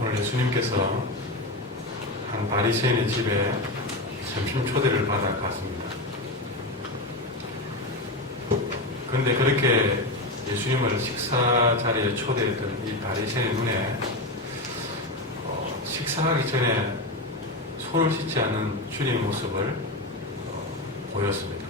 오늘 예수님께서 한 바리새인의 집에 점심 초대를 받아 갔습니다. 그런데 그렇게 예수님을 식사 자리에 초대했던 이 바리새인의 눈에 식사하기 전에 손을 씻지 않는 주님의 모습을 보였습니다.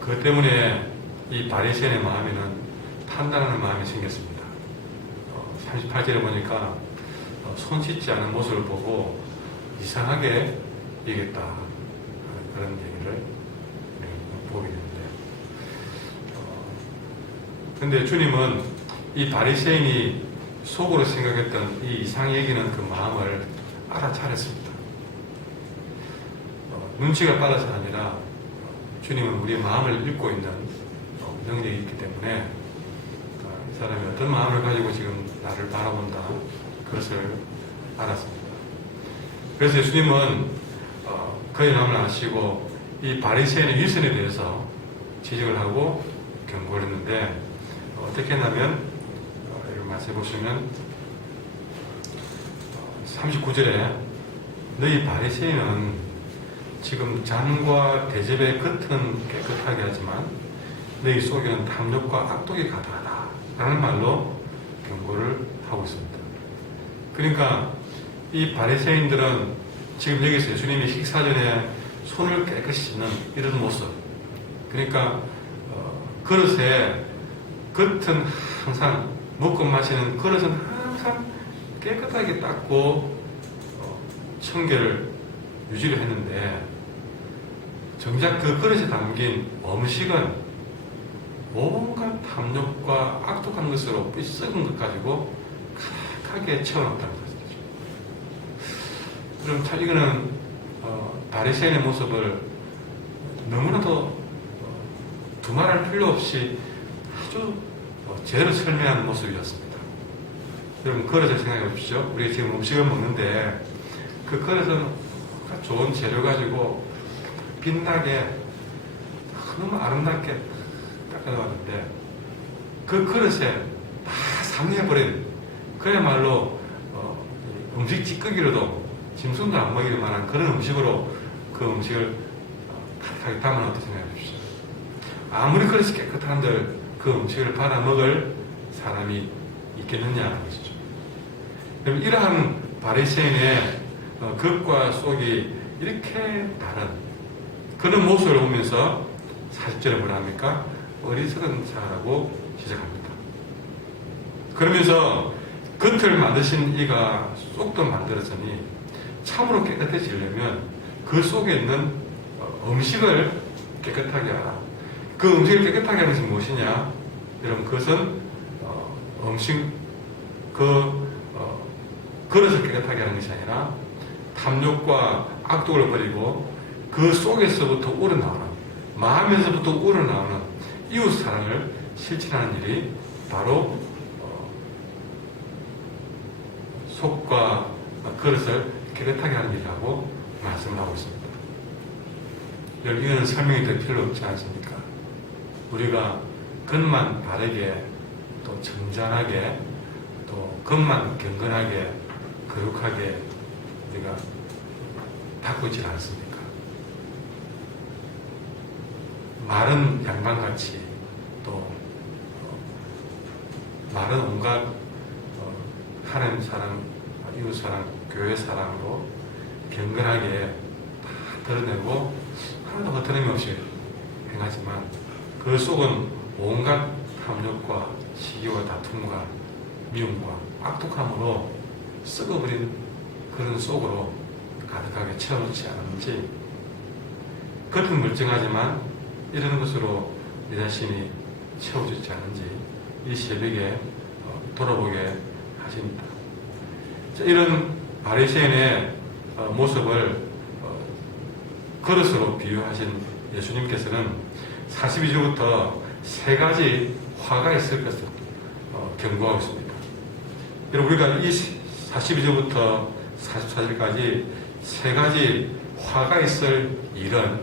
그것 때문에 이 바리새인의 마음에는 판단하는 마음이 생겼습니다. 38절에 보니까 손 씻지 않는 모습을 보고 이상하게 여겼다 그런 얘기를 보게 되는데, 그런데 주님은 이 바리새인이 속으로 생각했던 이 이상 여기는 그 마음을 알아차렸습니다. 눈치가 빨라서 아니라 주님은 우리의 마음을 읽고 있는 능력이 있기 때문에 이 사람이 어떤 마음을 가지고 지금 나를 바라본다 그것을 알았습니다. 그래서 예수님은 그의 마음을 아시고 이 바리새인의 위선에 대해서 지적을 하고 경고를 했는데, 어떻게 했냐면 이걸 말씀해 보시면 39절에 너희 바리새인은 지금 잔과 대접의 겉은 깨끗하게 하지만 너희 속에는 탐욕과 악독이 가득하다 라는 말로 경고를 하고 있습니다. 그러니까 이 바리새인들은 지금 여기서 예수님이 식사 전에 손을 깨끗이 씻는 이런 모습, 그러니까 그릇에 겉은 항상 먹고 마시는 그릇은 항상 깨끗하게 닦고 청결을 유지를 했는데, 정작 그 그릇에 담긴 음식은 온갖 탐욕과 악독한 것으로 삐썩은 것 가지고 가득하게 채워놨다는 것이죠. 그럼 참 이거는 바리새인의 모습을 너무나도 두말할 필요 없이 아주 제대로 설명하는 모습이었습니다. 여러분, 그릇을 생각해 보십시오. 우리가 지금 음식을 먹는데 그 그릇은 좋은 재료 가지고 빛나게 너무 아름답게 닦아놨는데 그 그릇에 다 상해버린, 그야말로 음식 찌꺼기로도 짐승도 안 먹일 만한 그런 음식으로 그 음식을 가득하게 담아놓은 어떻게 생각해 보십시오. 아무리 그릇이 깨끗한들 그 음식을 받아 먹을 사람이 있겠느냐는 것이죠. 그럼 이러한 바리새인의 겉과 속이 이렇게 다른 그런 모습을 보면서 40절에 뭐라 합니까? 어리석은 자라고 시작합니다. 그러면서 겉을 만드신 이가 속도 만들었으니 참으로 깨끗해지려면 그 속에 있는 음식을 깨끗하게 하라. 그 음식을 깨끗하게 하는 것이 무엇이냐? 여러분, 그것은 음식 그릇을 깨끗하게 하는 것이 아니라 탐욕과 악독을 버리고 그 속에서부터 우러나오는, 마음에서부터 우러나오는 이웃 사랑을 실천하는 일이 바로 속과 그릇을 깨끗하게 하는 일이라고 말씀을 하고 있습니다. 여러분, 이거는 설명이 될 필요 없지 않습니까? 우리가 겉만 바르게, 또 점잖하게, 또 겉만 경건하게, 거룩하게 우리가 닦고 있지 않습니까? 마른 양반같이, 또 마른 온갖 하나님 사랑, 이웃 사랑, 교회 사랑으로 경건하게 다 드러내고 하나도 허투름이 없이 행하지만 그 속은 온갖 탐욕과 시기와 다툼과 미움과 악독함으로 썩어버린 그런 속으로 가득하게 채워놓지 않은지, 겉은 멀쩡하지만 이런 것으로 내 자신이 채워지지 않은지 이 새벽에 돌아보게 하십니다. 이런 바리새인의 모습을 그릇으로 비유하신 예수님께서는 42절부터 세 가지 화가 있을 것을 경고하고 있습니다. 여러분, 우리가 이 42절부터 44절까지 세 가지 화가 있을 일은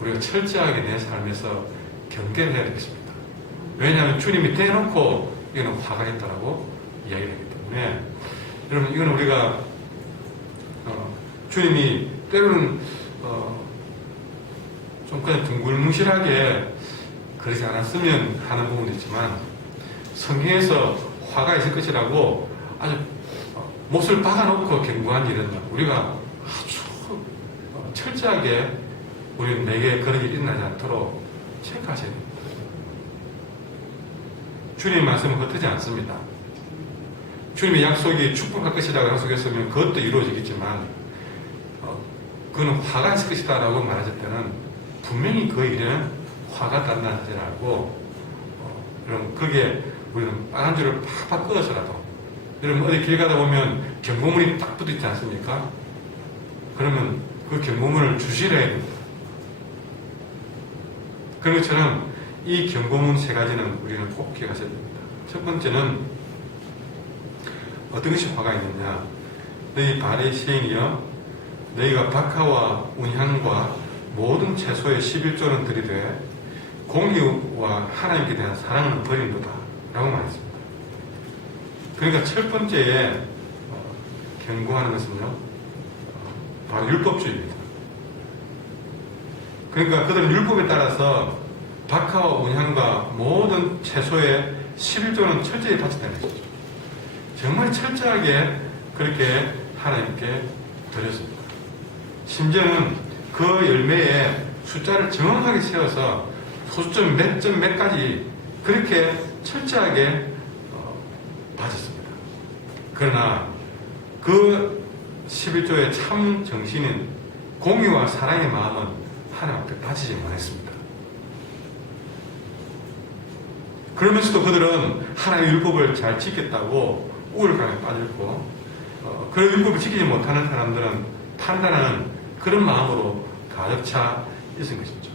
우리가 철저하게 내 삶에서 경계를 해야 되겠습니다. 왜냐하면 주님이 대놓고 이거는 화가 있다라고 이야기를 하기 때문에 여러분, 이건 우리가 주님이 때로는 좀 그냥 둥글뭉실하게 그러지 않았으면 하는 부분도 있지만, 성경에서 화가 있을 것이라고 아주 못을 박아놓고 경고한 일은 우리가 아주 철저하게 우리는 내게 그런 일이 일어나지 않도록 체크하셔야 됩니다. 주님의 말씀은 흩어지지 않습니다. 주님의 약속이 축복할 것이라고 약속했으면 그것도 이루어지겠지만, 그는 화가 있을 것이다라고 말하실 때는 분명히 그 일에는 화가 단다는 사실을 알고, 여러분, 그게 우리는 빨간 줄을 팍팍 끊어서라도, 여러분, 어디 길 가다 보면 경고문이 딱 붙어 있지 않습니까? 그러면 그 경고문을 주시려 해야 됩니다. 그런 것처럼 이 경고문 세 가지는 우리는 꼭 기억하셔야 됩니다. 첫 번째는 어떤 것이 화가 있느냐? 너희 발의 시행이여, 너희가 박하와 운향과 모든 채소의 11조는 들이되 공의와 하나님께 대한 사랑은 버린도다 라고 말했습니다. 그러니까 첫 번째에 경고하는 것은요, 바로 율법주의입니다. 그러니까 그들은 율법에 따라서 박하와 운향과 모든 채소의 11조는 철저히 바쳤다는 것이죠. 정말 철저하게 그렇게 하나님께 드렸습니다. 심지어는 그 열매에 숫자를 정확하게 세워서 소수점 몇 점 몇 가지 그렇게 철저하게 바쳤습니다. 그러나 그 11조의 참 정신인 공의와 사랑의 마음은 하나님 앞에 바치지 못했습니다. 그러면서도 그들은 하나님의 율법을 잘 지켰다고 우울감에 빠졌고, 그런 율법을 지키지 못하는 사람들은 판단하는 그런 마음으로 가득 차 있은 것이죠.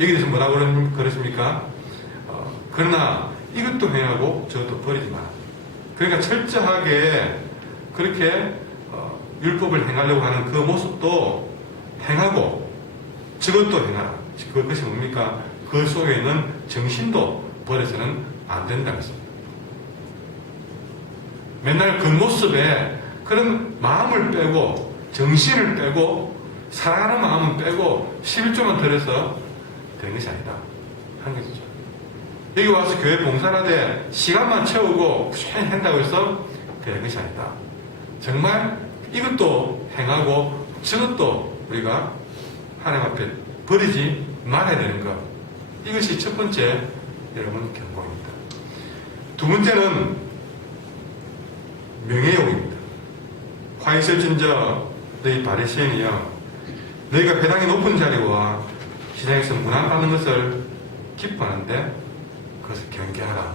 여기 대해서 뭐라고 그러십니까? 그러나 이것도 행하고 저것도 버리지 마라. 그러니까 철저하게 그렇게 율법을 행하려고 하는 그 모습도 행하고 저것도 행하라. 그것이 뭡니까? 그 속에는 정신도 버려서는 안 된다는 것입니다. 맨날 그 모습에 그런 마음을 빼고 정신을 빼고 사랑하는 마음은 빼고 11조만 들여서 되는 것이 아니다 한 것이죠. 여기 와서 교회 봉사를 하되 시간만 채우고 한다고 해서 되는 것이 아니다. 정말 이것도 행하고 저것도 우리가 하나님 앞에 버리지 말아야 되는 것, 이것이 첫 번째 여러분 경고입니다. 두 번째는 명예욕입니다. 화 있을진저 너희 발의 시행이여, 너희가 배당의 높은 자리와 시장에서 문안받는 것을 기뻐하는데 그것을 경계하라.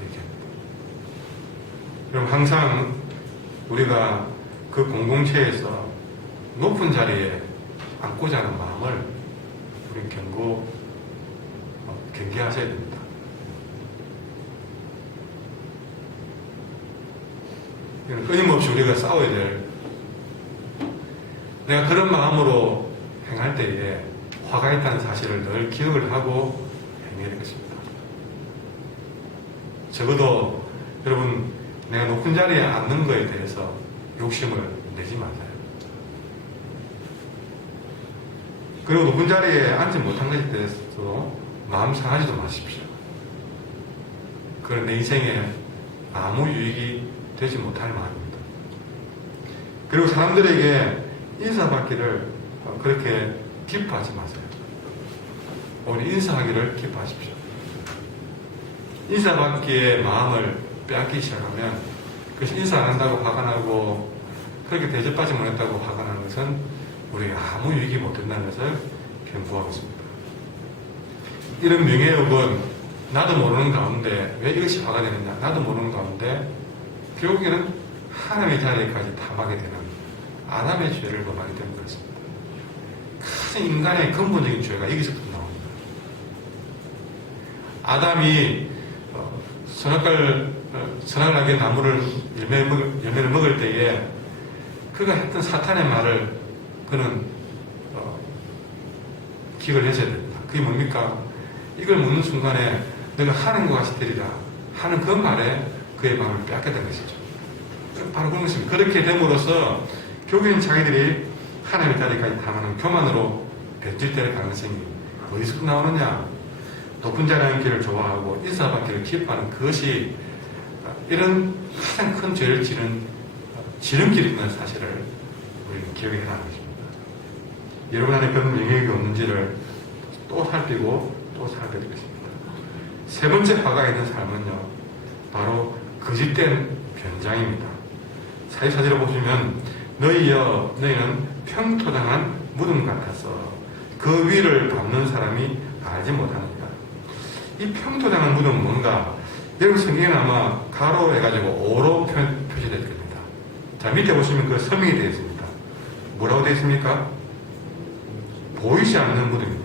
이렇게. 여러분, 항상 우리가 그 공동체에서 높은 자리에 앉고자 하는 마음을 우리는 경계하셔야 됩니다. 이건 끊임없이 우리가 싸워야 될, 내가 그런 마음으로 행할 때에 화가 있다는 사실을 늘 기억을 하고 행해야 될 것입니다. 적어도 여러분, 내가 높은 자리에 앉는 것에 대해서 욕심을 내지 마세요. 그리고 높은 자리에 앉지 못한 것에 대해서도 마음 상하지도 마십시오. 그건 내 인생에 아무 유익이 되지 못할 마음입니다. 그리고 사람들에게 인사받기를 그렇게 기뻐하지 마세요. 오늘 인사하기를 기뻐하십시오. 인사받기에 마음을 빼앗기기 시작하면, 그것이 인사 안 한다고 화가 나고 그렇게 대접받지 못했다고 화가 나는 것은 우리가 아무 유익이 못 된다는 것을 경고하고 있습니다. 이런 명예욕은 나도 모르는 가운데, 왜 이것이 화가 되느냐, 나도 모르는 가운데 결국에는 하나님의 자리까지 탐하게 되는 아담의 죄를 범하게 되는 것입니다. 가장 인간의 근본적인 죄가 여기서부터 나옵니다. 아담이 선악을 알게 나무를 열매를 먹을 때에 그가 했던 사탄의 말을 그는 기억을 해줘야 됩니다. 그게 뭡니까? 이걸 묻는 순간에 너가 하나님과 같이 되리라 하는 그 말에 그의 마음을 빼앗게 된 것이죠. 바로 그런 것입니다. 그렇게 됨으로써 결국엔 자기들이 하나님의 자리까지 당하는 교만으로 변질될 가능성이 어디서 나오느냐? 높은 자리 앉기를 좋아하고 인사받기를 기뻐하는 그것이 이런 가장 큰 죄를 지는 지름길이 있는 사실을 우리는 기억해야 하는 것입니다. 여러분 안에 그런 영역이 없는지를 또 살피고 또 살펴야 되겠습니다. 세 번째 화가 있는 삶은요, 바로 거짓된 변장입니다. 사회사지를 보시면 너희는 평토당한 무덤 같아서 그 위를 밟는 사람이 알지 못하느냐. 이 평토당한 무덤은 뭔가? 여러분 성경에는 아마 가로 해가지고 오로 표시되어 있습니다. 자, 밑에 보시면 그 서명이 되어 있습니다. 뭐라고 되어 있습니까? 보이지 않는 무덤입니다.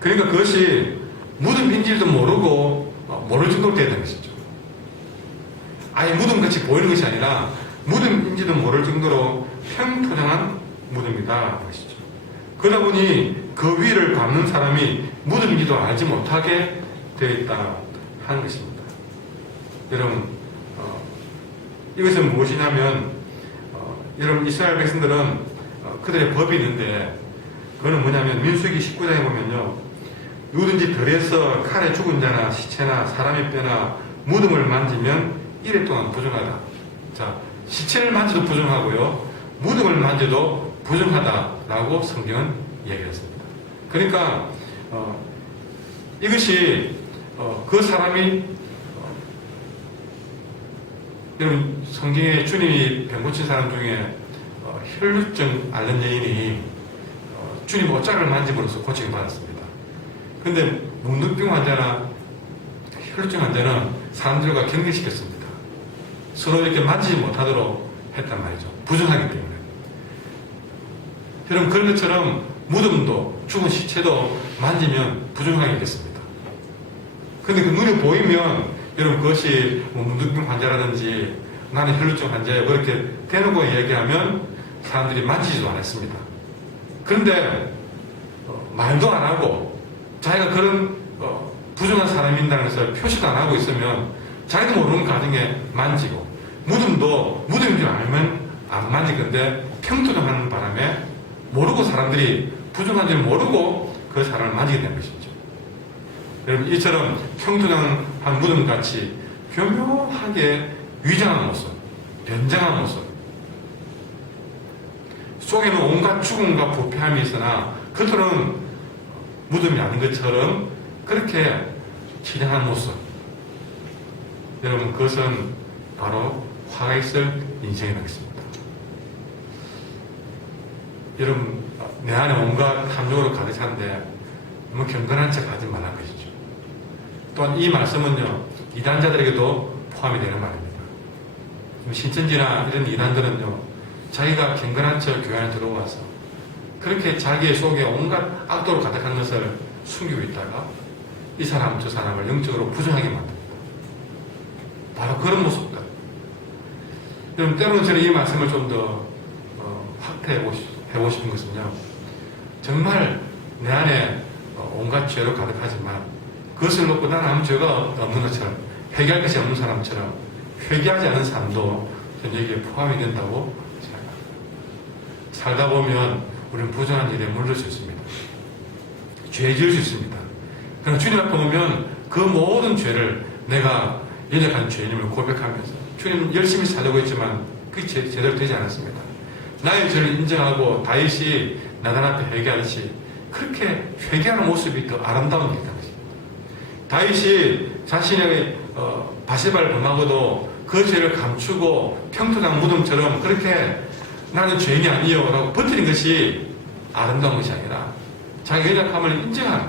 그러니까 그것이 무덤인지도 모르고 모를 정도로 되어 있는 것이죠. 아예 무덤같이 보이는 것이 아니라 무덤인지도 모를 정도로 평토장한 무덤이다 것이죠. 그러다 보니 그 위를 밟는 사람이 무덤인지도 알지 못하게 되어 있다 하는 것입니다. 여러분, 이것은 무엇이냐면 여러분 이스라엘 백성들은 그들의 법이 있는데 그거는 뭐냐면 민수기 19장에 보면요, 누구든지 들에서 칼에 죽은 자나 시체나 사람의 뼈나 무덤을 만지면 1일 동안 부정하다. 자, 시체를 만져도 부정하고요, 무덤을 만져도 부정하다라고 성경은 얘기했습니다. 그러니까 이것이 그 사람이 여러분 성경에 주님이 병 고친 사람 중에 혈루증 앓는 여인이 주님 옷자락을 만짐으로써 고치게 받았습니다. 근데 뭉둥병 환자나 혈루증 환자는 사람들과 경계시켰습니다. 서로 이렇게 만지지 못하도록 했단 말이죠. 부정하기 때문에. 여러분 그런 것처럼 무덤도 죽은 시체도 만지면 부정하겠습니다. 근데 그 눈에 보이면 여러분 그것이 뭉둥병 환자라든지 나는 혈루증 환자예요 그렇게 대놓고 얘기하면 사람들이 만지지도 않았습니다. 그런데 말도 안 하고 자기가 그런 부정한 사람인다는 것을 표시도 안 하고 있으면 자기도 모르는 가정에 만지고 무덤도 무덤인 줄 알면 안 만질 건데 평토정하는 바람에 모르고 사람들이 부정한 줄 모르고 그 사람을 만지게 된 것이죠. 여러분 이처럼 평토정한 무덤같이 교묘하게 위장한 모습, 변장한 모습 속에는 온갖 죽음과 부패함이 있으나 겉으로는 무덤이 아닌 것처럼 그렇게 치장한 모습. 여러분 그것은 바로 화가 있을 인생이라는 것입니다. 여러분 내 안에 온갖 탐욕으로 가득 찬데 너무 경건한 척 하지 말라는 것이죠. 또한 이 말씀은요 이단자들에게도 포함이 되는 말입니다. 신천지나 이런 이단들은요 자기가 경건한 척 교회 안에 들어와서 그렇게 자기의 속에 온갖 악도로 가득한 것을 숨기고 있다가 이 사람 저 사람을 영적으로 부정하게 만듭니다. 바로 그런 모습들. 여러분 때로는 저는 이 말씀을 좀 더 확대해보고 싶은 것은요 정말 내 안에 온갖 죄로 가득하지만 그것을 놓고 나는 아무 죄가 없는 것처럼 회개할 것이 없는 사람처럼 회개하지 않은 삶도 저는 여기에 포함이 된다고 생각합니다. 살다 보면 우리는 부정한 일에 물들 수 있습니다. 죄 지을 수 있습니다. 그러나 주님 앞에 오면 그 모든 죄를 내가 연약한 죄인임을 고백하면서 주님 열심히 살려고 했지만 그게 제대로 되지 않았습니다. 나의 죄를 인정하고 다윗이 나단 앞에 회개하듯이 그렇게 회개하는 모습이 더 아름다운 일이라는 것입니다. 다윗이 자신의 바세바를 범하고도 그 죄를 감추고 평토당 무덤처럼 그렇게 나는 죄인이 아니요 라고 버티는 것이 아름다운 것이 아니라 자기 연약함을 인정하는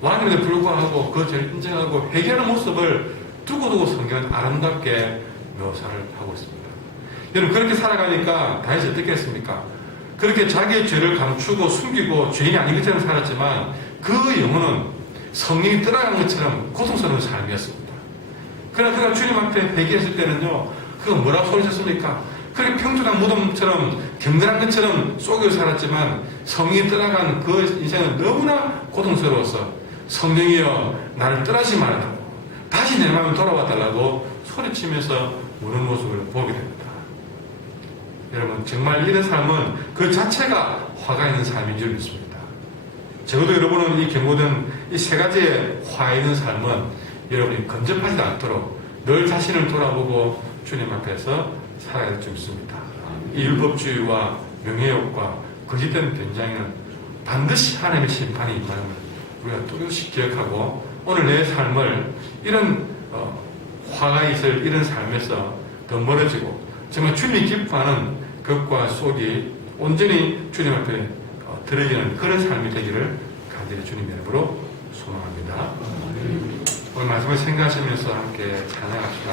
왕임에도 불구하고 그 죄를 인정하고 회개하는 모습을 두고두고 성경은 아름답게 묘사를 하고 있습니다. 여러분 그렇게 살아가니까 다윗이 어떻게 했습니까? 그렇게 자기의 죄를 감추고 숨기고 죄인이 아닌 것처럼 살았지만 그 영혼은 성령이 떠나간 것처럼 고통스러운 삶이었습니다. 그러나 그가 주님 앞에 회개했을 때는요 그가 뭐라고 소리쳤습니까? 그렇게 평준한 무덤처럼 경건한 것처럼 속여 살았지만 성령이 떠나간 그 인생은 너무나 고통스러워서 성령이여 나를 떠나지 말라고 다시 내 마음에 돌아와 달라고 소리치면서 우는 모습을 보게 됩니다. 여러분, 정말 이런 삶은 그 자체가 화가 있는 삶인 줄 믿습니다. 적어도 여러분은 이 경고된 이 세 가지의 화 있는 삶은 여러분이 근접하지 않도록 늘 자신을 돌아보고 주님 앞에서 살아야 될 줄 믿습니다. 이 율법주의와 명예욕과 거짓된 변장에는 반드시 하나님의 심판이 임하는 걸 우리가 뚜렷이 기억하고 오늘 내 삶을 이런 화가 있을 이런 삶에서 더 멀어지고 정말 주님이 기뻐하는 것과 속이 온전히 주님 앞에 드려지는 그런 삶이 되기를 간절히 주님의 이름으로 소망합니다. 오늘 말씀을 생각하시면서 함께 찬양합시다.